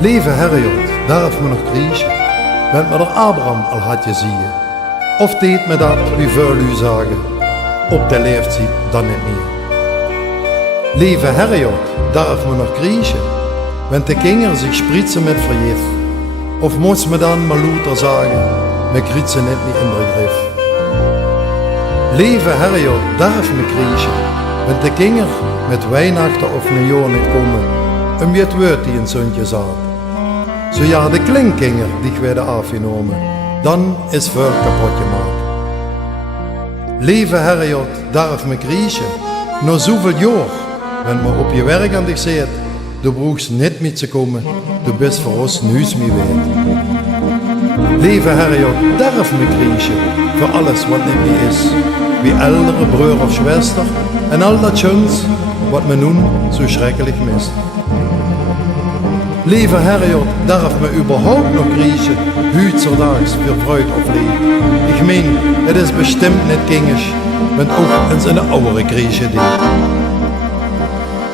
Lieve Herrejot, darf me nog kriechen, want me der Abraham al had je zien. Of deed me dat wie veel u zagen, op de leeftijd dan niet meer. Lieve Herrejot, darf me nog kriechen, want de kinderen zich spritsen met vergif. Of moest me dan maar Luther zagen, me krietsen net niet in de grif. Lieve Herrejot, darf me kriechen, want de kinderen met Weihnachten of Nieuwjaar niet komen, je het woord die een zondje zat. Zo ja de klinkkinger die werden afgenomen, dan is veel kapot gemaakt. Lieve Herrejot, darf me kriechen, na zoveel jaar, wenn me op je werk aan dich zet, du brauchst niet met te komen, du bist voor ons nuus mee weet. Lieve Herrejot, darf me kriechen, voor alles wat niet meer is, wie oudere broer of schwester, en al dat schöns, wat me nun zo schrikkelijk mist. Lieve Herrejot, darf me überhaupt nog kriechen, heutzutage für Freud of leed. Ich mein, het is bestimmt niet kingisch, wenn ook in zijn oude kriechen deed.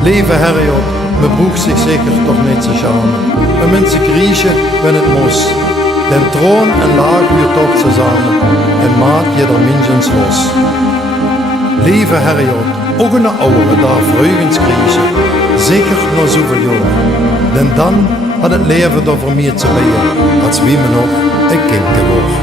Lieve Herrejot, me broeg zich zeker toch niet te schamen. We mensen kriechen, wenn het moest. Den troon en laag weer toch samen, en maat je er minstens los. Lieve Herrejot, ook een oude daar vreugends kriechen, zeker nog zoveel jaar. Denn dan had het leven er voor mij te bijen, als wie me nog een kind geworden.